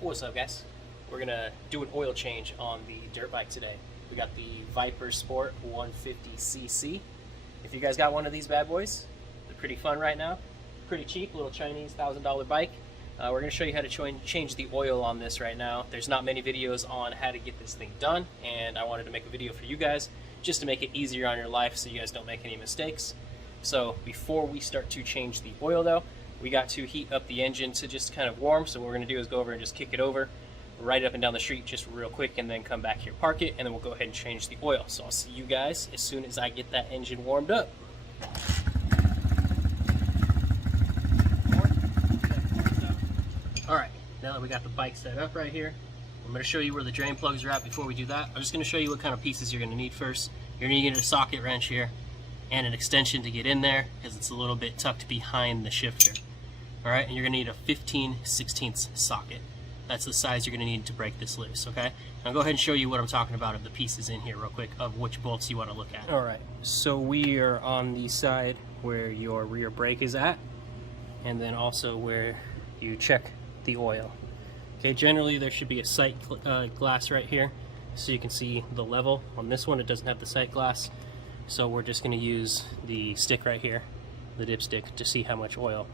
What's up, guys? We're gonna do an oil change on the dirt bike today. We got the Viper Sport 150cc. If you guys got one of these bad boys, they're pretty fun right now. Pretty cheap, little Chinese $1,000 bike. We're gonna show you how to change the oil on this right now. There's not many videos on how to get this thing done, and I wanted to make a video for you guys just to make it easier on your life so you guys don't make any mistakes. So before we start to change the oil though, we got to heat up the engine to just kind of warm. So what we're gonna do is go over and just kick it over, ride it up and down the street just real quick, and then come back here, park it, and then we'll go ahead and change the oil. So I'll see you guys as soon as I get that engine warmed up. All right, now that we got the bike set up right here, I'm gonna show you where the drain plugs are at. Before we do that, I'm just gonna show you what kind of pieces you're gonna need first. You're gonna need a socket wrench here and an extension to get in there because it's a little bit tucked behind the shifter. All right, and you're gonna need a 15/16 socket. That's the size you're gonna need to break this loose, okay? I'll go ahead and show you what I'm talking about of the pieces in here real quick of which bolts you wanna look at. All right, so we are on the side where your rear brake is at, and then also where you check the oil. Okay, generally there should be a sight glass right here so you can see the level. On this one it doesn't have the sight glass, so we're just going to use the stick right here, the dipstick, to see how much oil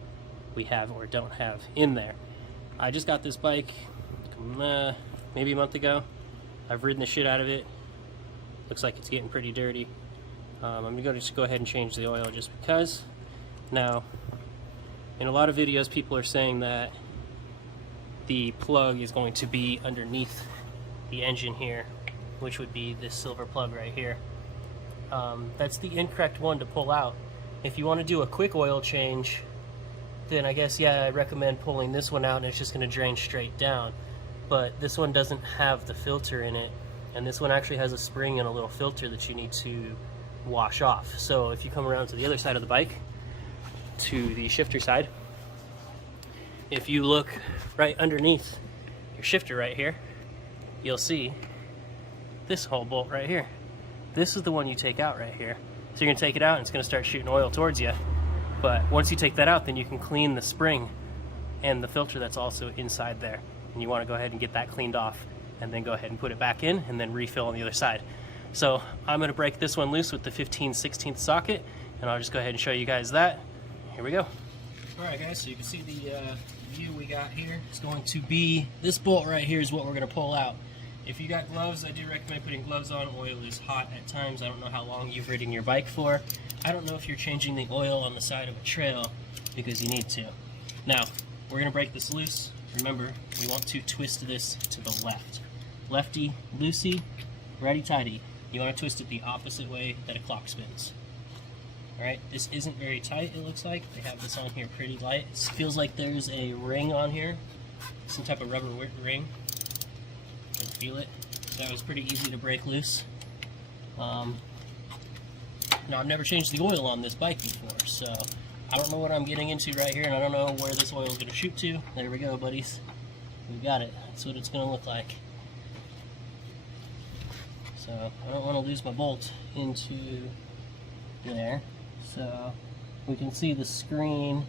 we have or don't have in there. I just got this bike maybe a month ago. I've ridden the shit out of it. Looks like it's getting pretty dirty. I'm going to just go ahead and change the oil just because. Now, in a lot of videos people are saying that the plug is going to be underneath the engine here, which would be this silver plug right here. That's the incorrect one to pull out. If you want to do a quick oil change, then I guess, yeah, I recommend pulling this one out and it's just going to drain straight down. But this one doesn't have the filter in it, and this one actually has a spring and a little filter that you need to wash off. So if you come around to the other side of the bike, to the shifter side, if you look right underneath your shifter right here, you'll see this whole bolt right here. This is the one you take out right here. So you're gonna take it out and it's gonna start shooting oil towards you. But once you take that out, then you can clean the spring and the filter that's also inside there. And you wanna go ahead and get that cleaned off and then go ahead and put it back in and then refill on the other side. So I'm gonna break this one loose with the 15/16 socket, and I'll just go ahead and show you guys that. Here we go. All right, guys, so you can see the view we got here. It's going to be, this bolt right here is what we're gonna pull out. If you got gloves, I do recommend putting gloves on. Oil is hot at times. I don't know how long you've ridden your bike for. I don't know if you're changing the oil on the side of a trail because you need to. Now, we're gonna break this loose. Remember, we want to twist this to the left. Lefty, loosey, righty tighty. You wanna twist it the opposite way that a clock spins. All right, this isn't very tight, it looks like. They have this on here pretty light. It feels like there's a ring on here, some type of rubber ring. I can feel it. That was pretty easy to break loose. Now, I've never changed the oil on this bike before, so I don't know what I'm getting into right here, and I don't know where this oil is going to shoot to. There we go, buddies. We got it. That's what it's going to look like. So I don't want to lose my bolt into there. So we can see the screen.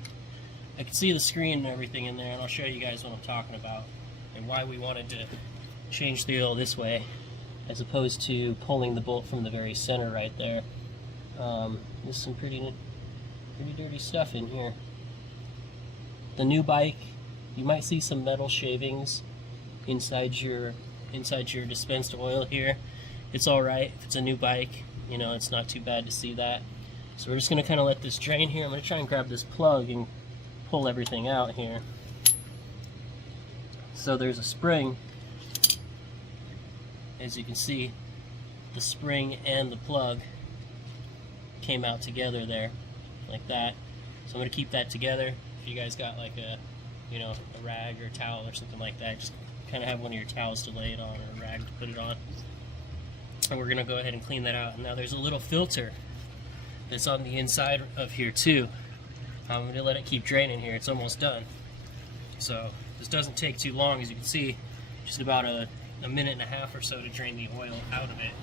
I can see the screen and everything in there, and I'll show you guys what I'm talking about and why we wanted to change the oil this way as opposed to pulling the bolt from the very center right there. There's some pretty dirty stuff in here. The new bike, you might see some metal shavings inside your dispensed oil here. It's all right if it's a new bike, you know, it's not too bad to see that. So we're just going to kind of let this drain here. I'm going to try and grab this plug and pull everything out here. So there's a spring. As you can see, the spring and the plug came out together there, like that. So I'm going to keep that together. If you guys got like a rag or a towel or something like that, just kind of have one of your towels to lay it on, or a rag to put it on. And we're going to go ahead and clean that out. Now there's a little filter that's on the inside of here too. I'm going to let it keep draining here. It's almost done. So this doesn't take too long, as you can see, just about a minute and a half or so to drain the oil out of it.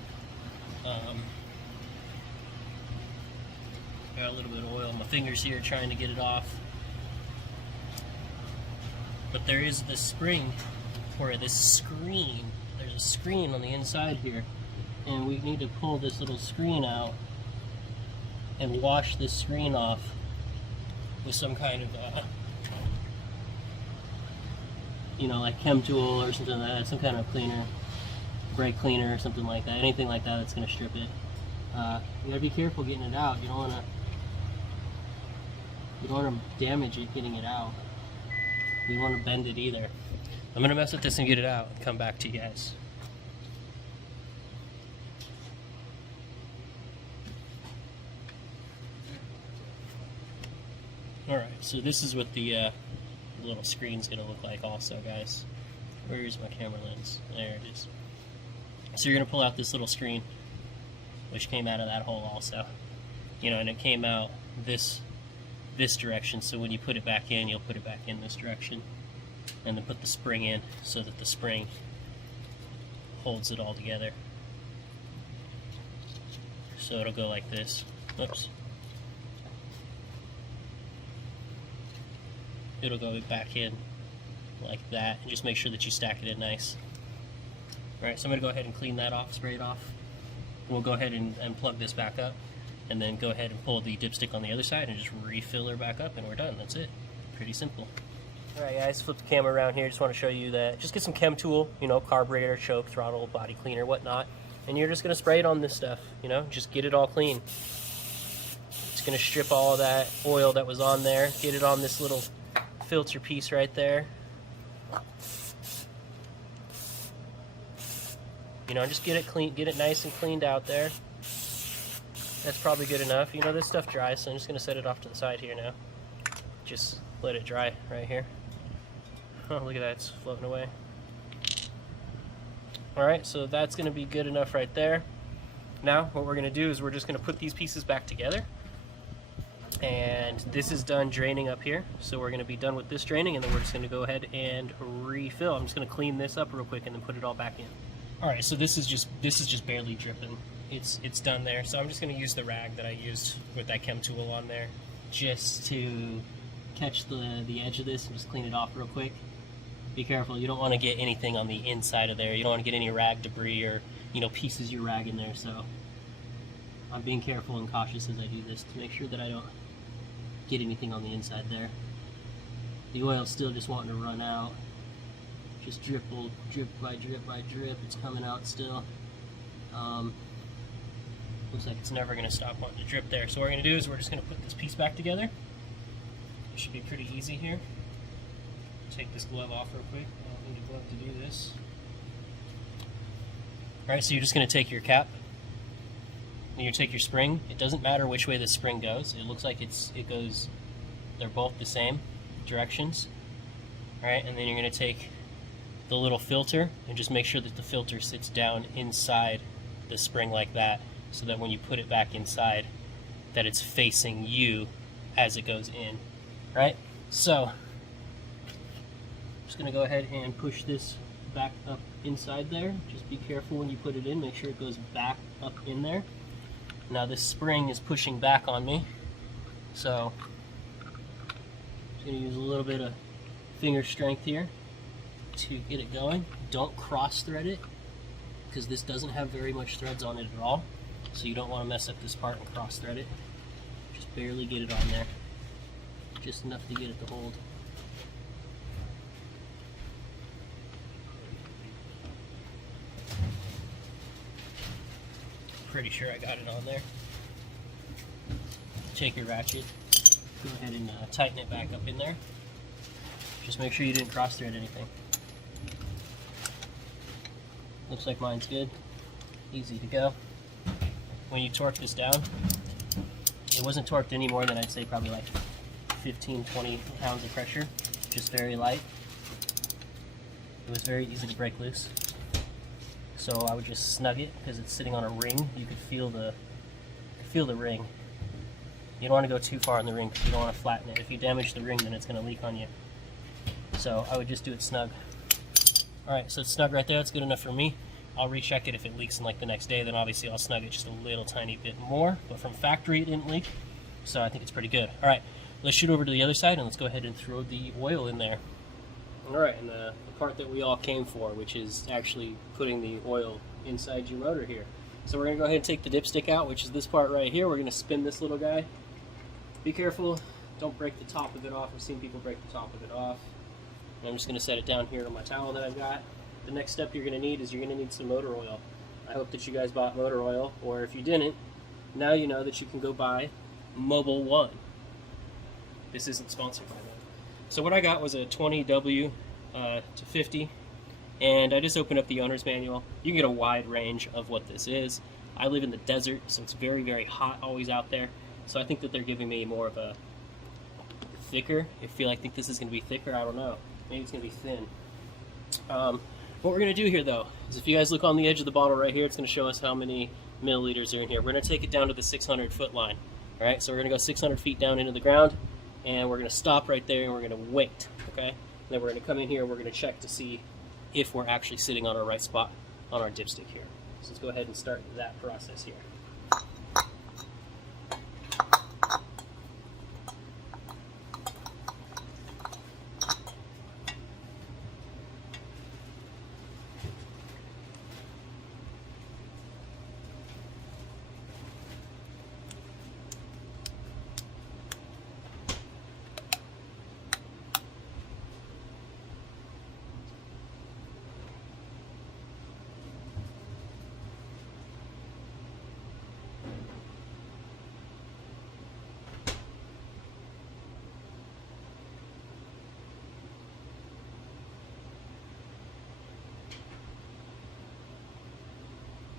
Got a little bit of oil on my fingers here trying to get it off. But there is this spring where this screen, there's a screen on the inside here, and we need to pull this little screen out and wash this screen off with some kind of you know, like chem tool or something like that, some kind of cleaner, brake cleaner or something like that, anything like that that's going to strip it. You gotta be careful getting it out. You don't want to damage it getting it out. You don't want to bend it either. I'm gonna mess with this and get it out and come back to you guys. Alright, so this is what the little screen's gonna look like also, guys. Where's my camera lens? There it is. So you're gonna pull out this little screen, which came out of that hole also. You know, and it came out this direction, so when you put it back in, you'll put it back in this direction. And then put the spring in so that the spring holds it all together. So it'll go like this. Oops. It'll go back in like that, and just make sure that you stack it in nice. Alright, so I'm going to go ahead and clean that off, spray it off. We'll go ahead and plug this back up, and then go ahead and pull the dipstick on the other side and just refill her back up, and we're done. That's it. Pretty simple. Alright guys, flip the camera around here. Just want to show you that. Just get some chem tool, you know, carburetor, choke, throttle, body cleaner, whatnot. And you're just going to spray it on this stuff, you know, just get it all clean. It's going to strip all of that oil that was on there, get it on this little filter piece right there. You know, just get it clean, get it nice and cleaned out there. That's probably good enough. You know, this stuff dries, so I'm just going to set it off to the side here now. Just let it dry right here. Oh, look at that, it's floating away. Alright, so that's going to be good enough right there. Now, what we're going to do is we're just going to put these pieces back together. And this is done draining up here. So we're going to be done with this draining, and then we're just going to go ahead and refill. I'm just going to clean this up real quick and then put it all back in. Alright, so this is just barely dripping. It's done there. So I'm just going to use the rag that I used with that chem tool on there, just to catch the edge of this and just clean it off real quick. Be careful, you don't want to get anything on the inside of there. You don't want to get any rag debris or, you know, pieces of your rag in there. So I'm being careful and cautious as I do this to make sure that I don't get anything on the inside there. The oil's still just wanting to run out. Just drip by drip by drip. It's coming out still. Looks like it's never going to stop wanting to drip there. So what we're going to do is we're just going to put this piece back together. It should be pretty easy here. Take this glove off real quick. I don't need a glove to do this. Alright, so you're just going to take your cap and you take your spring. It doesn't matter which way the spring goes. It looks like it goes, they're both the same directions. Alright, and then you're going to take the little filter and just make sure that the filter sits down inside the spring like that, so that when you put it back inside, that it's facing you as it goes in. Right? So, I'm just going to go ahead and push this back up inside there. Just be careful when you put it in, make sure it goes back up in there. Now this spring is pushing back on me, so I'm just going to use a little bit of finger strength here to get it going. Don't cross thread it, because this doesn't have very much threads on it at all, so you don't want to mess up this part and cross thread it. Just barely get it on there, just enough to get it to hold. Pretty sure I got it on there. Take your ratchet, go ahead and tighten it back up in there. Just make sure you didn't cross thread anything. Looks like mine's good. Easy to go. When you torque this down, it wasn't torqued any more than, I'd say, probably like 15-20 pounds of pressure. Just very light. It was very easy to break loose. So I would just snug it because it's sitting on a ring. You could feel the ring. You don't want to go too far on the ring because you don't want to flatten it. If you damage the ring, then it's going to leak on you. So I would just do it snug. Alright, so it's snug right there. That's good enough for me. I'll recheck it if it leaks in like the next day. Then obviously I'll snug it just a little tiny bit more. But from factory it didn't leak. So I think it's pretty good. Alright, let's shoot over to the other side and let's go ahead and throw the oil in there. Alright, and the part that we all came for, which is actually putting the oil inside your motor here. So we're going to go ahead and take the dipstick out, which is this part right here. We're going to spin this little guy. Be careful, don't break the top of it off. I've seen people break the top of it off. And I'm just going to set it down here on my towel that I've got. The next step you're going to need is you're going to need some motor oil. I hope that you guys bought motor oil, or if you didn't, now you know that you can go buy Mobil 1. This isn't sponsored by them. So what I got was a 20W to 50, and I just opened up the owner's manual. You can get a wide range of what this is. I live in the desert, so it's very, very hot always out there. So I think that they're giving me more of a thicker. I think this is going to be thicker. I don't know. Maybe it's going to be thin. What we're going to do here, though, is if you guys look on the edge of the bottle right here, it's going to show us how many milliliters are in here. We're going to take it down to the 600-foot line. All right, so we're going to go 600 feet down into the ground, and we're going to stop right there, and we're going to wait, okay? And then we're going to come in here, and we're going to check to see if we're actually sitting on our right spot on our dipstick here. So let's go ahead and start that process here.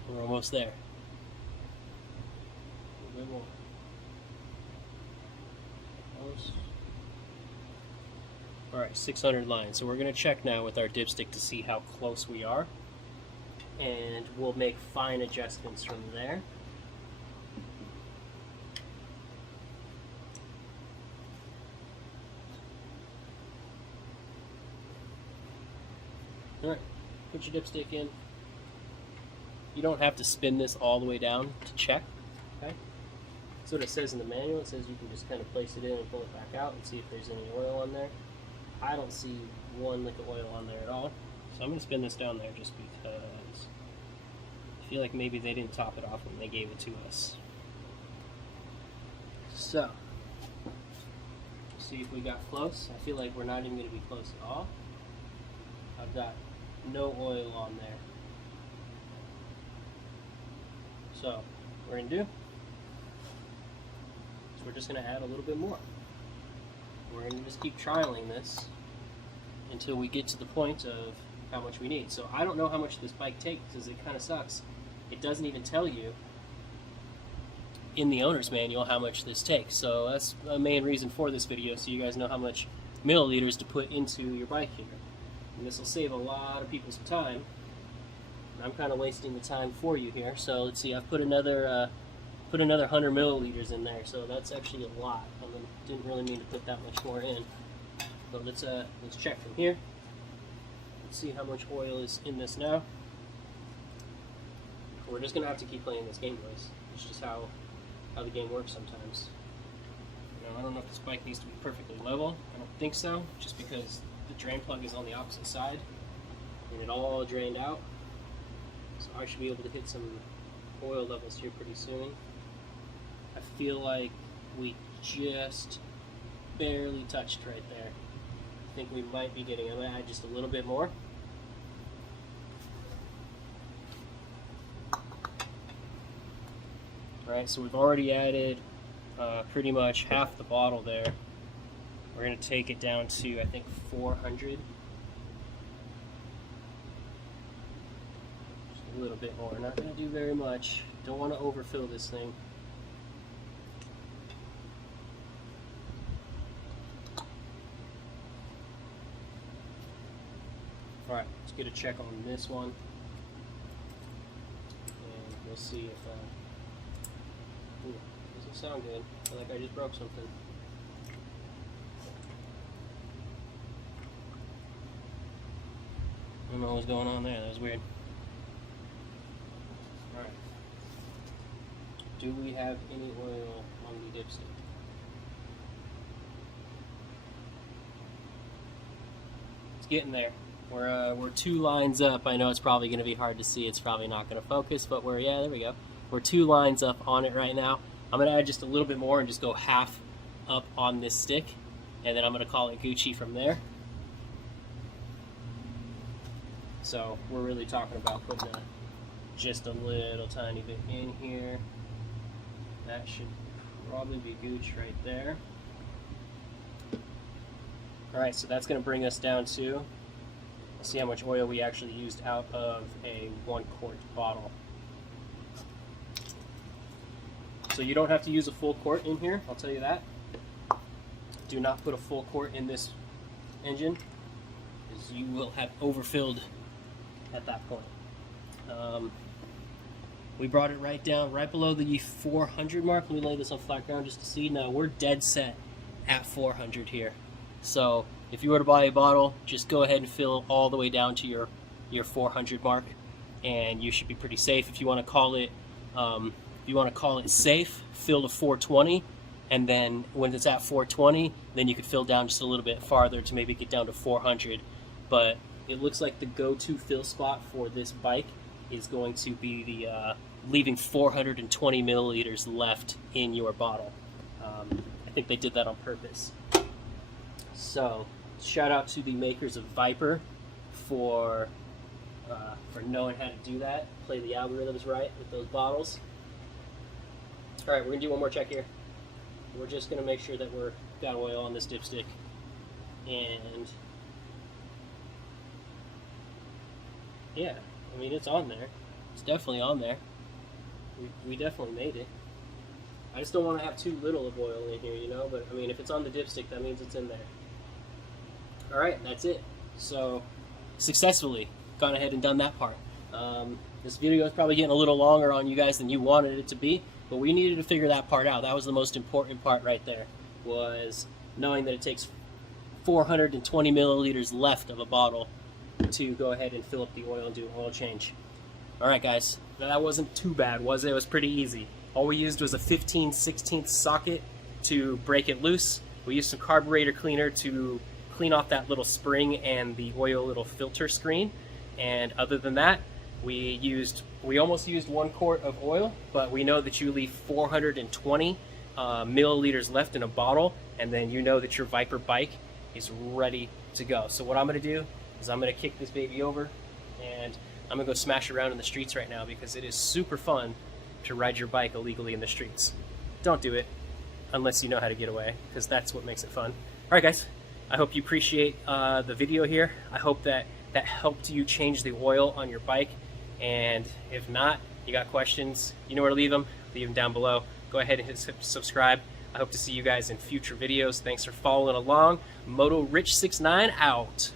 We're almost there. A little bit more. Almost. Alright, 600 lines. So we're going to check now with our dipstick to see how close we are. And we'll make fine adjustments from there. Alright, put your dipstick in. You don't have to spin this all the way down to check, okay? That's what it says in the manual. It says you can just kind of place it in and pull it back out and see if there's any oil on there. I don't see one lick of oil on there at all. So I'm going to spin this down there just because I feel like maybe they didn't top it off when they gave it to us. So, see if we got close. I feel like we're not even going to be close at all. I've got no oil on there. So, what we're going to do is we're just going to add a little bit more. We're going to just keep trialing this until we get to the point of how much we need. So I don't know how much this bike takes because it kind of sucks. It doesn't even tell you in the owner's manual how much this takes. So that's a main reason for this video, so you guys know how much milliliters to put into your bike here. And this will save a lot of people's time. I'm kind of wasting the time for you here. So let's see, I've put another 100 milliliters in there, so that's actually a lot. I didn't really mean to put that much more in. But let's check from here. Let's see how much oil is in this now. We're just gonna have to keep playing this game, boys. It's just how the game works sometimes. You know, I don't know if this bike needs to be perfectly level. I don't think so, just because the drain plug is on the opposite side, and it all drained out. So I should be able to hit some oil levels here pretty soon. I feel like we just barely touched right there. I think we might be getting, I'm going to add just a little bit more. Alright, so we've already added pretty much half the bottle there. We're going to take it down to, I think, 400. A little bit more. Not going to do very much. Don't want to overfill this thing. Alright, let's get a check on this one. And we'll see if ooh, doesn't sound good. I feel like I just broke something. I don't know what's going on there. That was weird. Alright. Do we have any oil on the dipstick? Getting there. We're 2 lines up. I know it's probably going to be hard to see. It's probably not going to focus, but yeah, there we go. We're 2 lines up on it right now. I'm going to add just a little bit more and just go half up on this stick, and then I'm going to call it Gucci from there. So we're really talking about putting just a little tiny bit in here. That should probably be Gucci right there. Alright, so that's going to bring us down to, let's see how much oil we actually used out of a 1 quart bottle. So you don't have to use a full quart in here, I'll tell you that. Do not put a full quart in this engine, because you will have overfilled at that point. We brought it right down, right below the 400 mark. Let me lay this on flat ground just to see. Now we're dead set at 400 here. So if you were to buy a bottle, just go ahead and fill all the way down to your 400 mark, and you should be pretty safe. If you want to call it, safe, fill to 420, and then when it's at 420, then you could fill down just a little bit farther to maybe get down to 400. But it looks like the go-to fill spot for this bike is going to be the leaving 420 milliliters left in your bottle. I think they did that on purpose. So shout out to the makers of Viper for knowing how to do that, play the algorithms right with those bottles. All right, we're gonna do one more check here. We're just gonna make sure that we're got oil on this dipstick, and yeah, I mean, it's on there. It's definitely on there. We definitely made it. I just don't want to have too little of oil in here, you know, but I mean, if it's on the dipstick, that means it's in there. All right, that's it. So successfully gone ahead and done that part. This video is probably getting a little longer on you guys than you wanted it to be, but we needed to figure that part out. That was the most important part right there, was knowing that it takes 420 milliliters left of a bottle to go ahead and fill up the oil and do an oil change. All right, guys, that wasn't too bad, was it? It was pretty easy. All we used was a 15/16 socket to break it loose. We used some carburetor cleaner to clean off that little spring and the oil little filter screen. And other than that, we almost used 1 quart of oil, but we know that you leave 420 milliliters left in a bottle, and then you know that your Viper bike is ready to go. So what I'm gonna do is I'm gonna kick this baby over, and I'm gonna go smash around in the streets right now, because it is super fun to ride your bike illegally in the streets. Don't do it unless you know how to get away, because that's what makes it fun. All right, guys, I hope you appreciate the video here. I hope that helped you change the oil on your bike, and if not, you got questions, you know where to leave them down below. Go ahead and hit subscribe. I hope to see you guys in future videos. Thanks for following along. MotoRich69 out.